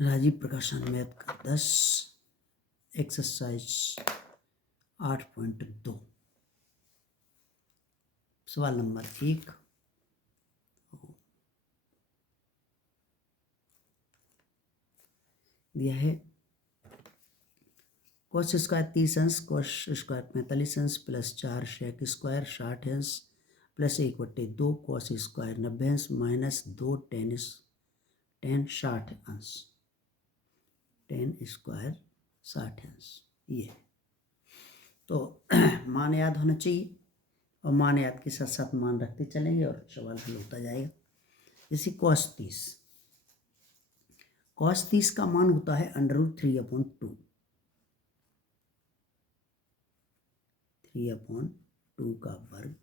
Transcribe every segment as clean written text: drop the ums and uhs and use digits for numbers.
राजीव प्रकाशन मैथ का 10 एक्सरसाइज 8.2 सवाल नंबर 1 दिया है कोस स्क्वायर 30 अंश कोस स्क्वायर 45 अंश प्लस 4 शेक स्क्वायर 60 अंश प्लस 1/2 कोस स्क्वायर 90 अंश माइनस 2 टेन 60 अंश 10 स्क्वायर 60 अंश। ये है तो मान याद होना चाहिए और मान याद के साथ साथ मान रखते चलेंगे और सवाल हल होता जाएगा। जैसे cos 30 का मान होता है √3/2 3/2 का वर्ग।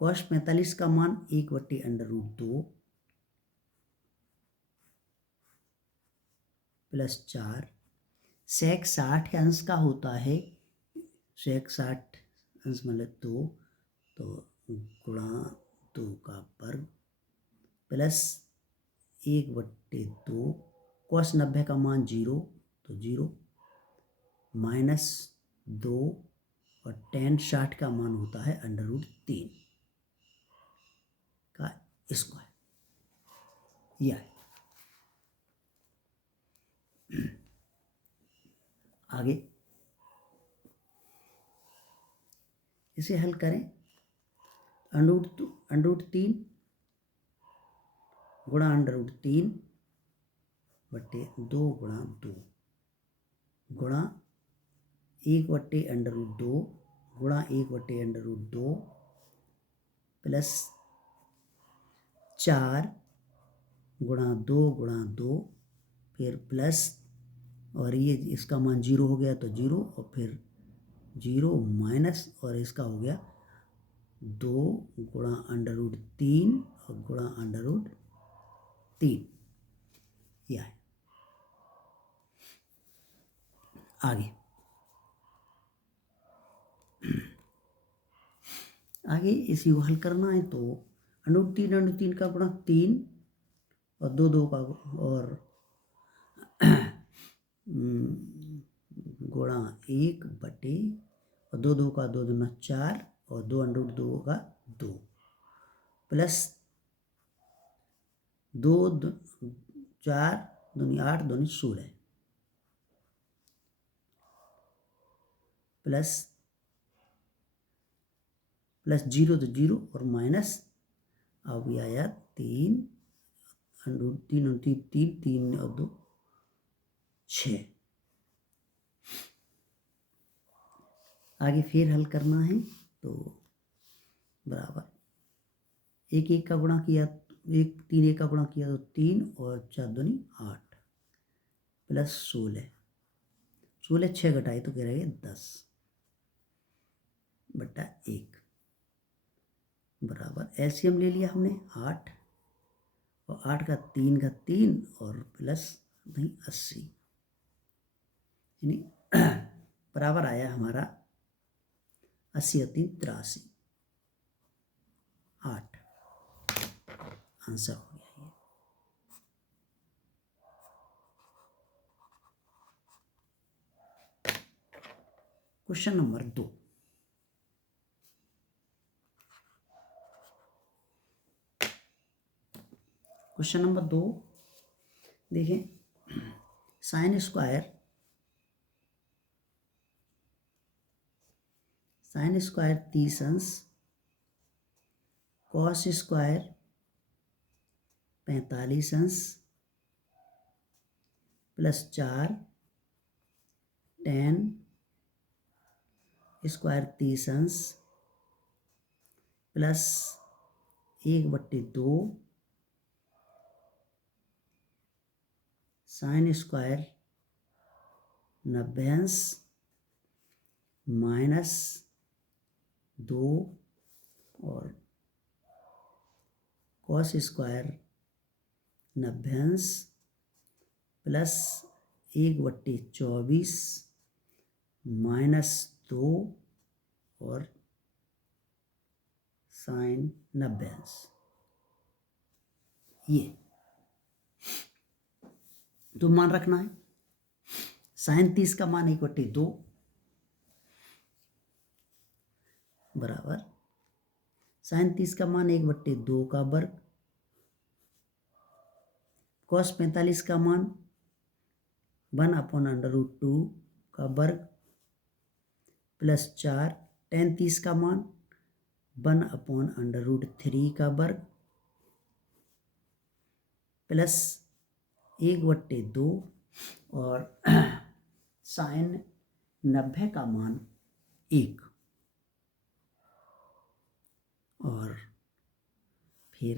cos 45 का मान 1/√2 प्लस 4 sec 60 अंश का होता है sec 60 अंश मतलब 2 तो गुणा 2 का वर्ग प्लस 1/2 cos 90 का मान 0 तो 0 माइनस 2 और tan 60 का मान होता है √3 का स्क्वायर। यह है आगे इसे हल करें। √3 गुणा √3 बटे 2 गुणा 2 गुणा 1/√2 गुणा 1/√2 प्लस 4 गुणा 2 गुणा 2 फिर प्लस और ये इसका मान 0 हो गया तो 0 और फिर 0 माइनस और इसका हो गया 2 गुणा √3 और गुणा √3। यह है आगे इसी को हल करना है तो √3 का गुणा 3 और 2 का और गुणा 1 बटे और 2 का 2 दूना 4 और 2 का 2 प्लस 2 4 दूनी 8 दूनी 16 प्लस 0 तो 0 और माइनस अब ये आया 3 3 और 2 6। आगे फिर हल करना है तो बराबर 1 का गुणा किया 3 का गुणा किया तो 3 और 4 दूनी 8 प्लस 16 6 घटाए तो क्या रहेगा 10 बटा 1 बराबर एलसीएम ले लिया हमने 8 और 8 का 3 और प्लस 80 यानी बराबर आया हमारा 80 और 3 83 8 आंसर हो गया ये। क्वेश्चन नंबर 2 क्वेश्चन नंबर 2 देखें साइन स्क्वायर 30 अंश कॉस स्क्वायर 45 अंश प्लस 4 tan स्क्वायर 30 अंश प्लस 1/2 साइन स्क्वायर 90 अंश माइनस 2 और कॉस स्क्वायर 90 अंश प्लस 1/24 माइनस 2 और साइन 90 अंश। ये तो मान रखना है। साइन 30 का मान 1/2 बराबर साइन 30 का मान 1/2 का वर्ग, कॉस 45 का मान 1/√2 का वर्ग प्लस 4, टेन 30 का मान 1/√3 का वर्ग प्लस 1/2 और साइन 90 का मान 1 और फिर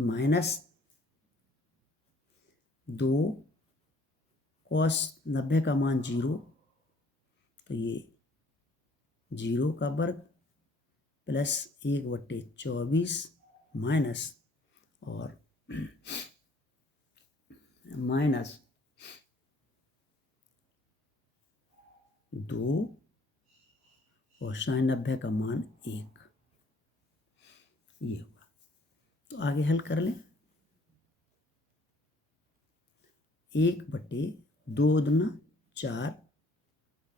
माइनस 2 कॉस 90 का मान 0, तो ये 0 का वर्ग प्लस 1/24 माइनस और माइनस 2 और साइन 90 का मान 1, ये होगा। तो आगे हल कर लें। 1/2 दूना 4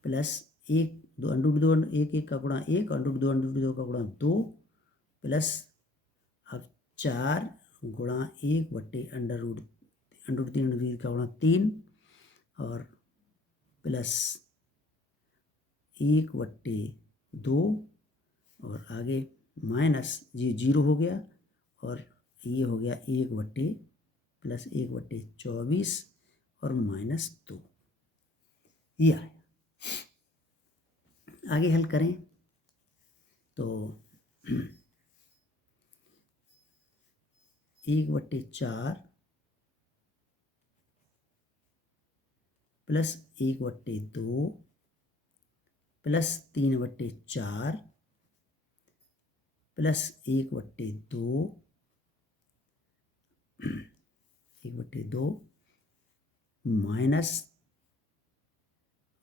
प्लस 1 2 √2 1 1 का गुणा 1 √2 का गुणा 2 प्लस अब 4 गुणा 1/√3 का गुणा 3 और प्लस 1/2 और आगे माइनस ये 0 हो गया और ये हो गया 1 प्लस 1/24 और माइनस 2, ये आया। आगे हल करें तो 1/4 प्लस 1/2 प्लस 3/4 प्लस 1/2 माइनस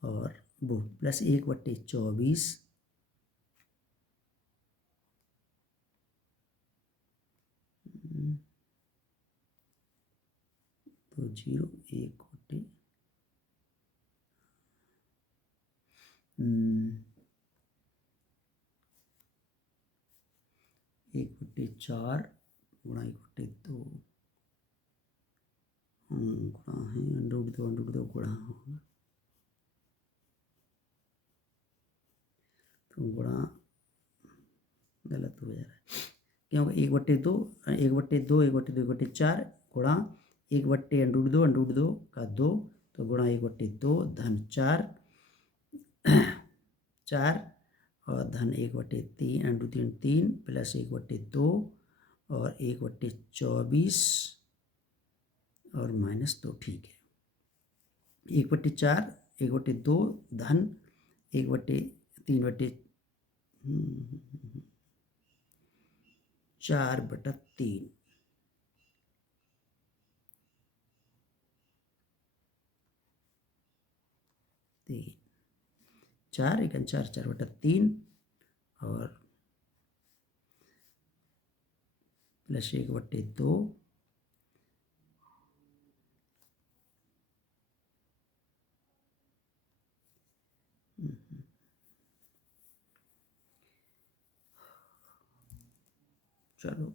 और वो प्लस 1/24 तो 0 1/4 गुणा 1/2 गुणा है √2 गुणा होगा तो गुणा गलत हो जा रहा है क्योंकि 1/2 1/2 1/4 गुणा 1/√2 का 2 तो गुणा 1/2 धन 4 और धन 1/3 3 प्लस 1/2 और 1/24 और माइनस 2, ठीक है। 1/4 1/2 धन 1/3 4/3 4 1 4 4/3 और प्लस 1/2 चलो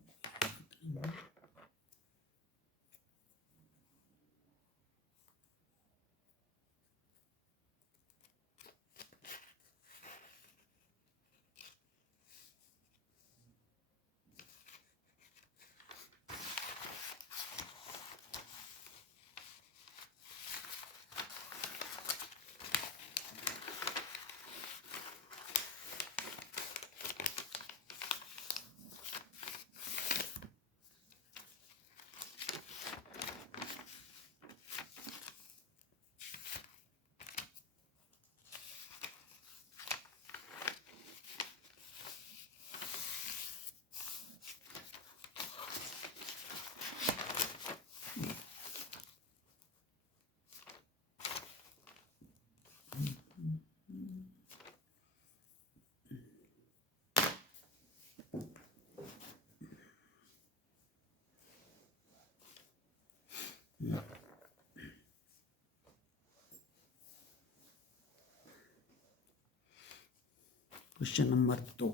question number 2।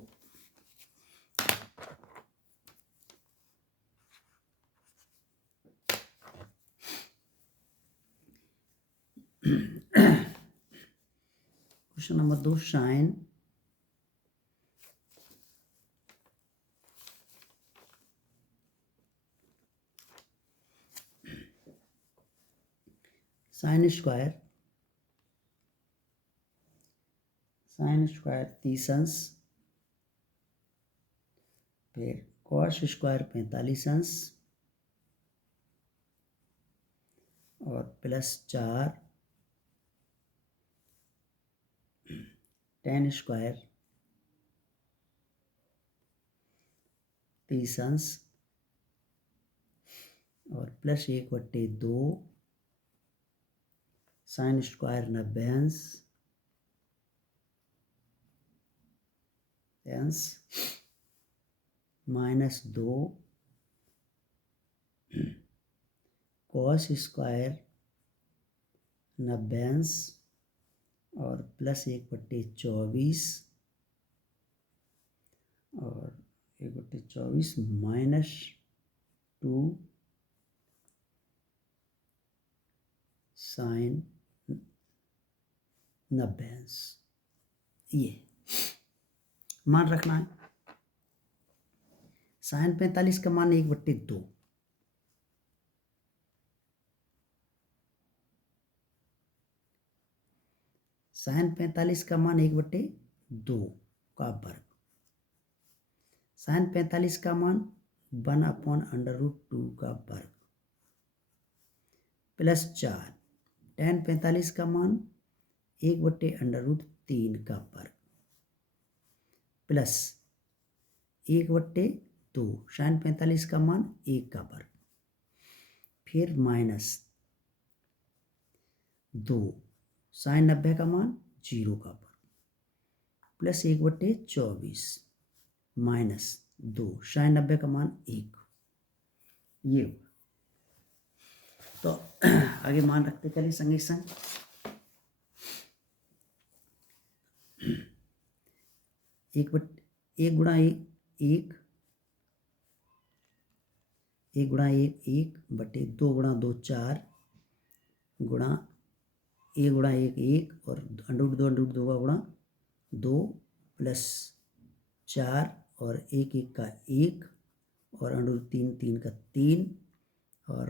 Question number 2, sine square 30 अंश, फिर कॉस स्क्वायर 45 अंश और प्लस 4 tan स्क्वायर 30 अंश और प्लस 1/2 साइन स्क्वायर 90 अंश -2 कॉस स्क्वायर 90 अंश और प्लस 1/24 और 1/24 -2 साइन 90 अंश। ये मान रखना है। साइन 45 का मान 1/2, साइन 45 का मान 1/2 का वर्ग, साइन 45 का मान 1/√2 का वर्ग प्लस 4 tan 45 का मान 1/√3 का वर्ग प्लस 1/2 साइन 45 का मान 1 का वर्ग, फिर -2 साइन 90 का मान 0 का वर्ग प्लस 1/24 -2 साइन 90 का मान 1। ये तो आगे मान रखते चलिए संगे संग। एक गुणा एक 1/2 गुणा 2 4 गुणा 1 गुणा 1 और √2 का गुणा 2 प्लस 4 और 1 का 1 और √3 का 3 और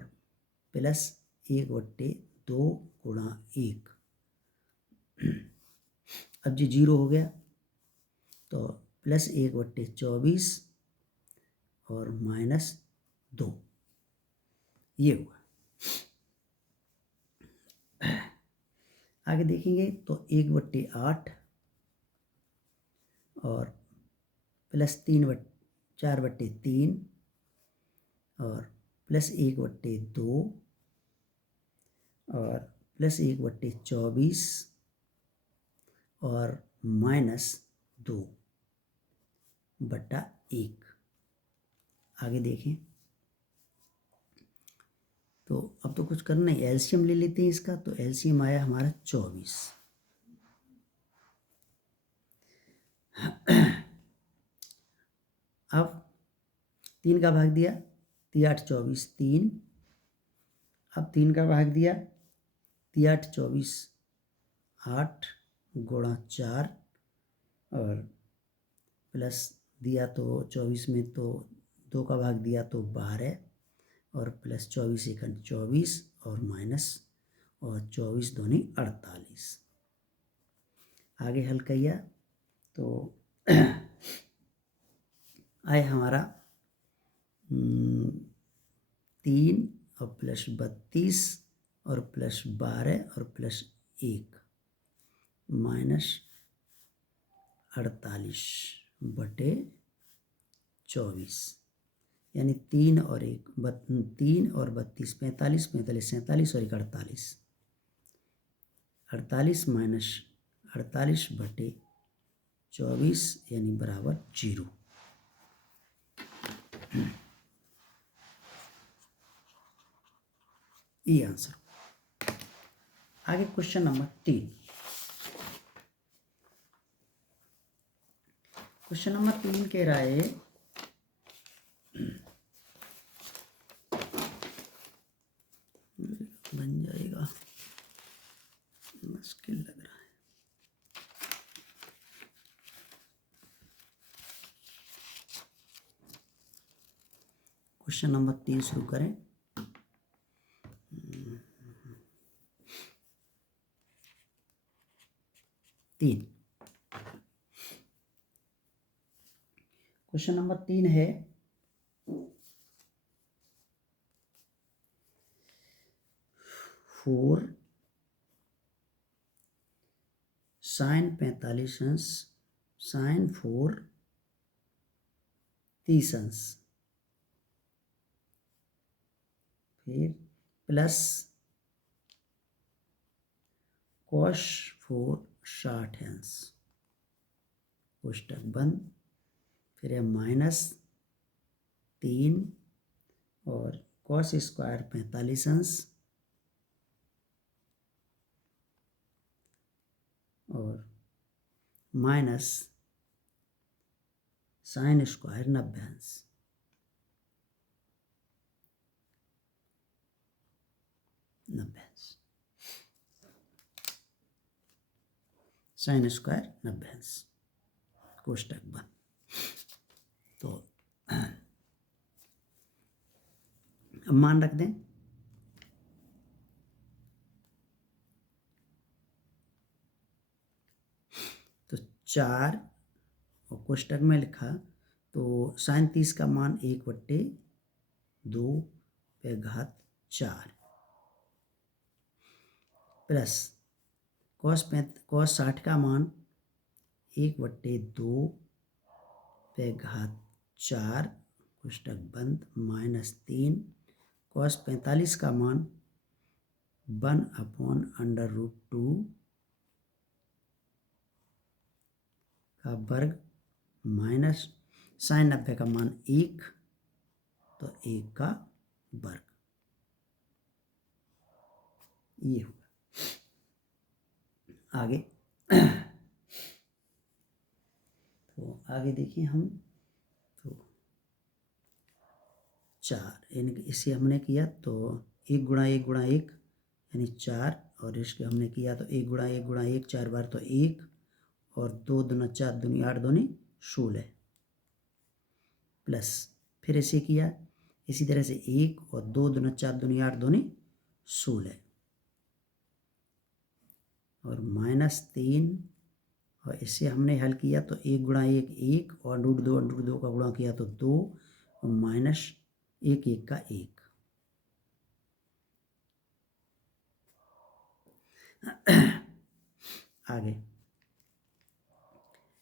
प्लस 1/2 गुणा 1। अब जी 0 हो गया तो प्लस 1/24 और -2 ये हुआ। आगे देखेंगे तो 1/8 और प्लस 4/3 और प्लस 1/2 और प्लस 1/24 और -2/1। आगे देखें तो अब तो कुछ करना है, एलसीएम ले लेते हैं इसका। तो एलसीएम आया हमारा 24। अब 3 का भाग दिया 3 8 24 3। अब 3 का भाग दिया 3 8 24 8 गुणा 4 और प्लस दिया तो 24 में तो 2 का भाग दिया तो 12 और प्लस 24 एकन 24 और माइनस और 24 दूनी 48। आगे हल किया तो आए हमारा 3 और प्लस 32 और प्लस 12 और प्लस 1 -48/24 यानी 3 और 1 3 और 32 45 45 47 और 1 48 48 -48/24 यानी बराबर 0। ये आंसर। आगे क्वेश्चन नंबर 3। क्वेश्चन नंबर 3 कह रहा है बन जाएगा, मुश्किल लग रहा है। क्वेश्चन नंबर 3 शुरू करें। क्वेश्चन नंबर 3 है, फोर साइन 45 अंश साइन 4 30 अंश फिर प्लस कॉस 4 60 अंश, कोष्टक बंद, फिर है -3 और कॉस स्क्वायर 45 अंश और माइनस साइन स्क्वायर 90 अंश। साइन स्क्वायर 90 अंश, कोष्टक बंद। तो अब मान रख दें। तो 4 और कोष्टक में लिखा तो साइन 30 का मान 1/2 पे घात 4 प्लस कॉस 60 का मान 1/2 पे घात 4 कोष्टक बंद -3 कॉस 45 का मान 1/√2 का वर्ग माइनस साइन 90 का मान 1 तो 1 का वर्ग। ये होगा। आगे तो आगे देखिए हम, तो 4 यानी कि इसे हमने किया तो 1 गुणा 1 गुणा 1 यानी 4 और इसके हमने किया तो 1 गुणा 1 गुणा 1 4 बार तो 1 और 2 दूना 4 दूनी 8 दूनी 16 प्लस फिर इसे किया इसी तरह से 1 और 2 दूना 4 दूनी 8 दूनी 16 और -3 और इसे हमने हल किया तो 1 गुणा 1 1 और √2 का गुणा किया तो 2 और माइनस 1 1 का 1। आगे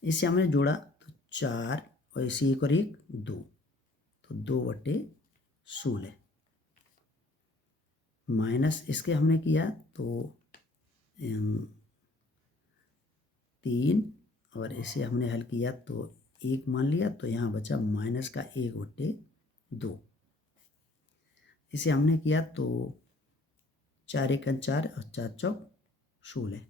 इसे हमने जोड़ा तो 4 और इसे 1 और 1 2 तो 2/16 माइनस इसके हमने किया तो 3 और इसे हमने हल किया तो 1 मान लिया तो यहाँ बचा माइनस का 1/2। इसे हमने किया तो 4 1 4 और 4 चौक 16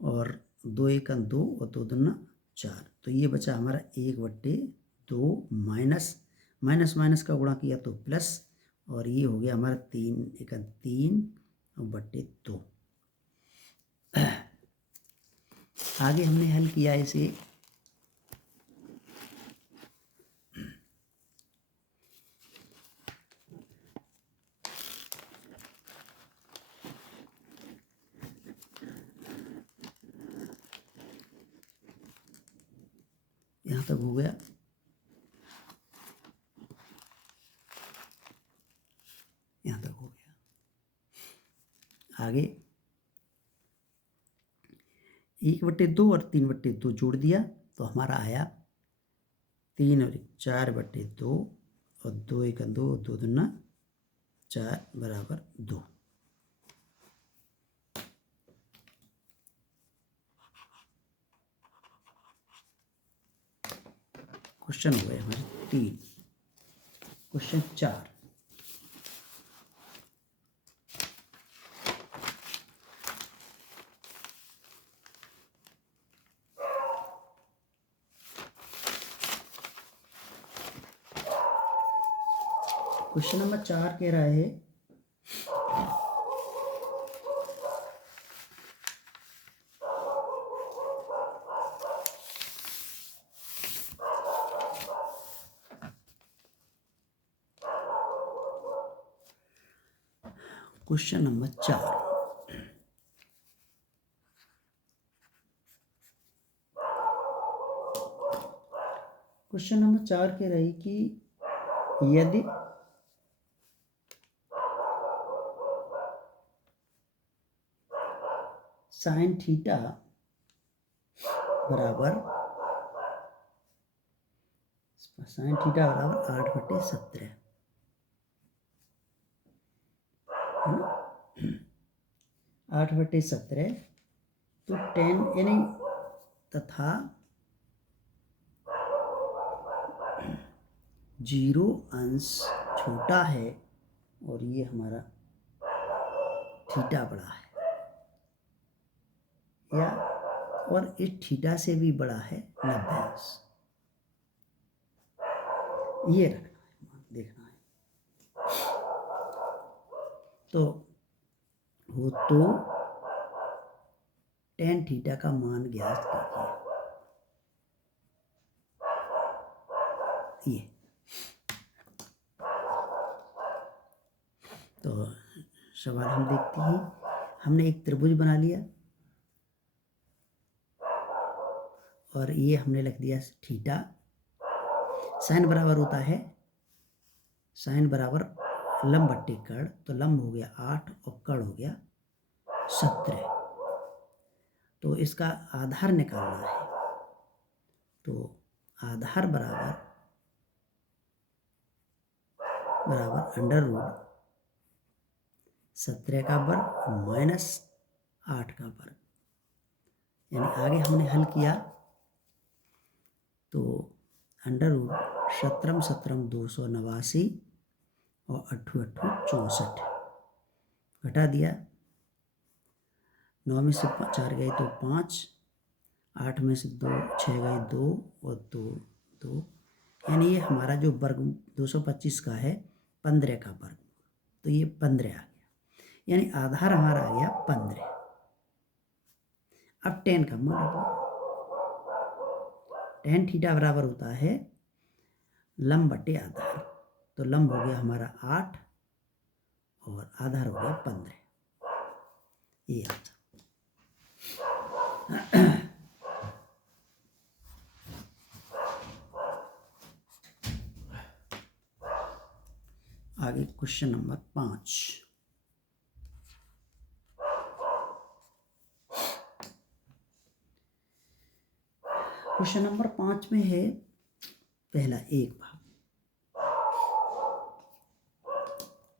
और 2 1 2 और 2 दूना 4 तो ये बचा हमारा 1/2 माइनस माइनस माइनस का गुणा किया तो प्लस और ये हो गया हमारा 3 1 3 और /2। आगे हमने हल किया इसे यहाँ तक हो गया। यहाँ तक हो गया। आगे 1/2 और 3/2 जोड़ दिया तो हमारा आया 3 और 4/2 और 2 1 2 2 दूना 4 बराबर 2। क्वेश्चन हो गए हमारे 3। क्वेश्चन 4 क्वेश्चन नंबर 4 कह रहा है क्वेश्चन नंबर 4 क्वेश्चन नंबर 4 कह रही कि यदि साइन थीटा बराबर 8/17 है ना, 8/17 तो 10 यानी तथा 0 अंश छोटा है और ये हमारा थीटा बड़ा है, या और इस थीटा से भी बड़ा है 90 अंश, ये रखना है, देखना है। तो वो तो tan थीटा का मान ज्ञात कीजिए। ये तो सवाल हम देखते हैं। हमने एक त्रिभुज बना लिया और ये हमने लिख दिया थीटा। साइन बराबर होता है, साइन बराबर लंब बट्टे कर्ण, तो लंब हो गया 8 और कर्ण हो गया 17। तो इसका आधार निकालना है, तो आधार बराबर अंडर रूट 17 का वर्ग माइनस 8 का वर्ग, यानी आगे हमने हल किया तो अंडर रूट 17 17 289 और 8 8 64 घटा दिया। 9 में से 4 गए तो 5, 8 में से 2 6 गए 2 और 2 2, यानी ये हमारा जो वर्ग 225 का है 15 का वर्ग, तो ये 15 आ गया, यानी आधार हमारा आ गया 15। अब tan का मान रखो, tan थीटा बराबर होता है लंब बटे आधार, तो लंब हो गया हमारा 8 और आधार हो गया 15, ये आंसर। आगे क्वेश्चन नंबर 5। क्वेश्चन नंबर 5 में है पहला एक भाग,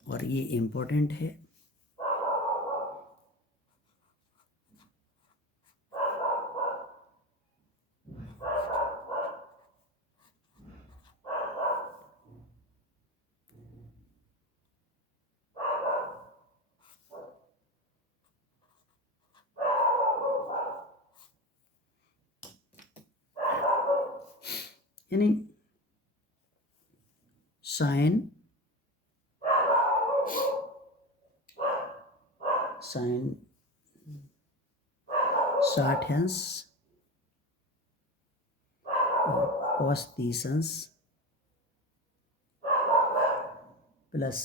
और ये इम्पोर्टेंट है। यानी साइन 60 अंश और cos 30 अंश प्लस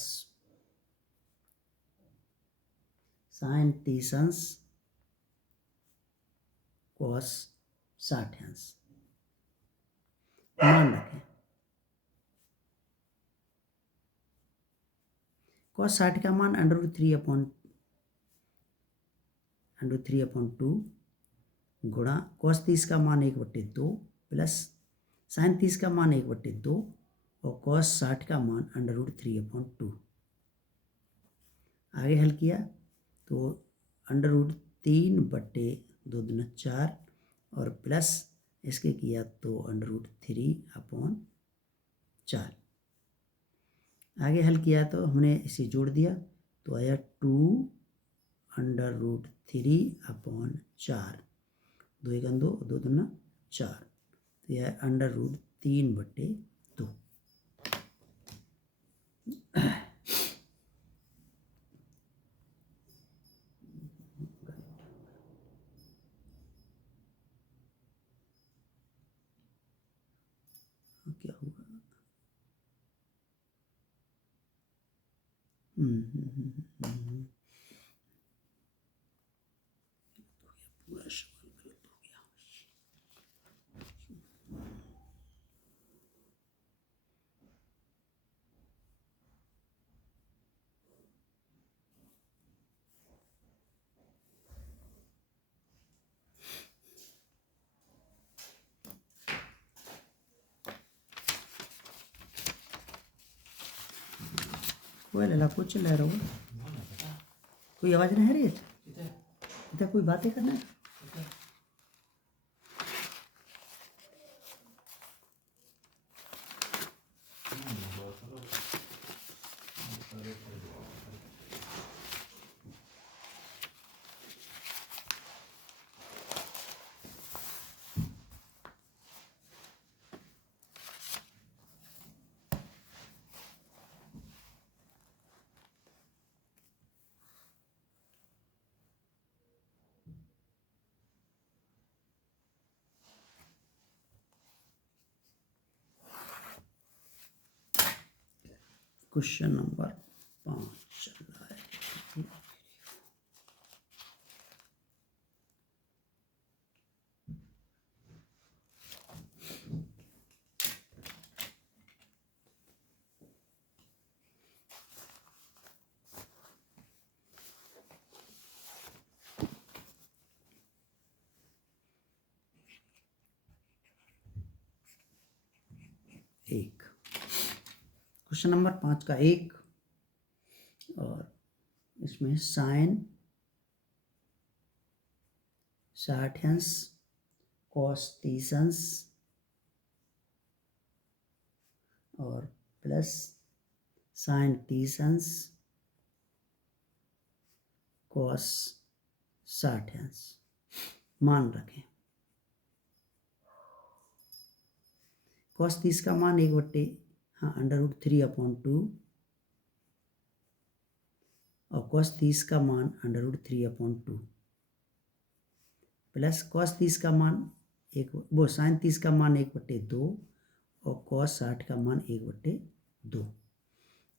साइन 30 अंश cos 60 अंश मान रखें। cos 60 का मान √3/2 गुणा cos 30 का मान 1/2 प्लस साइन 30 का मान 1/2 और cos 60 का मान √3/2। आगे हल किया तो √3/2 दूना 4 और प्लस इसके किया तो √3/4। आगे हल किया तो हमने इसे जोड़ दिया तो आया 2√3/4, 2 1 2 2 दूना 4, तो यह √3/2। हम्म, हम्म, हम्म, हम्म, पूरा सवाल गलत हो गया। कोई लला कुछ ले रहा हूँ, कोई आवाज नहीं आ रही है इधर, कोई बातें करना है। क्वेश्चन नंबर 5 चल रहा है। एक क्वेश्चन नंबर 5 का 1, और इसमें साइन 60 अंश कॉस 30 अंश और प्लस साइन 30 अंश कॉस 60 अंश मान रखें। कॉस 30 का मान 1/√3/2 और कॉस 30 का मान √3/2 प्लस कॉस 30 का मान वो साइन 30 का मान 1/2 और कॉस 60 का मान 1/2।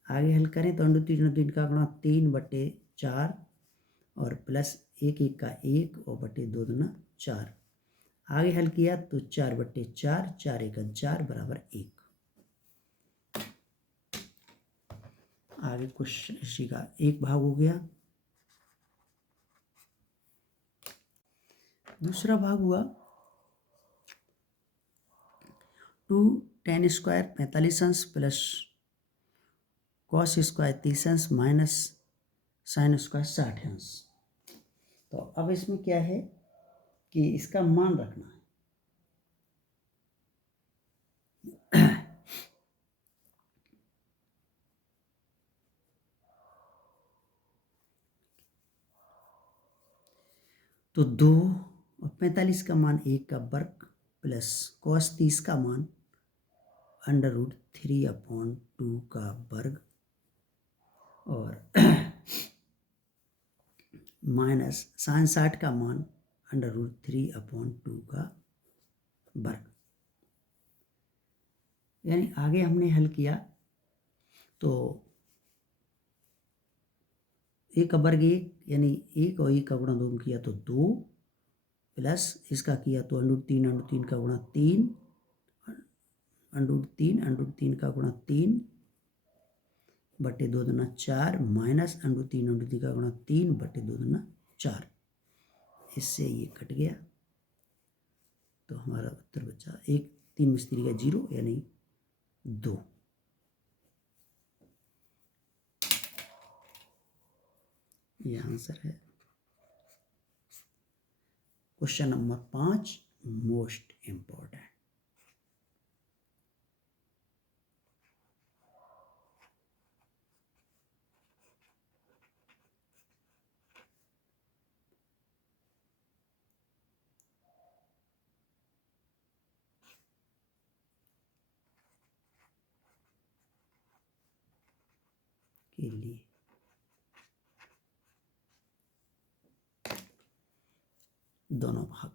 आगे हल करें तो √3 का गुणा 3/4 और प्लस 1 का 1 और बटे 2 दूना 4। आगे हल किया तो 4/4, 4 1 4 बराबर 1। आगे क्वेश्चन इसी का एक भाग हो गया। दूसरा भाग हुआ 2 tan स्क्वायर 45 अंश प्लस कॉस स्क्वायर 30 अंश माइनस साइन स्क्वायर 60 अंश। तो अब इसमें क्या है कि इसका मान रखना है। तो 2 और 45 का मान 1 का वर्ग प्लस कॉस 30 का मान √3/2 का वर्ग और माइनस साइन 60 का मान √3/2 का वर्ग। यानी आगे हमने हल किया तो 1 का वर्ग 1 यानी 1 और 1 का गुणा 2 किया तो 2 प्लस इसका किया तो √3 का गुणा 3 √3 का गुणा 3 बटे 2 दूना 4 माइनस √3 का गुणा 3 बटे 2 दूना 4। इससे ये कट गया तो हमारा उत्तर बचा 1, 3 मिस्त्री का 0 यानी 2। ये आंसर है। Question number 5 most important. के लिए दोनों भाग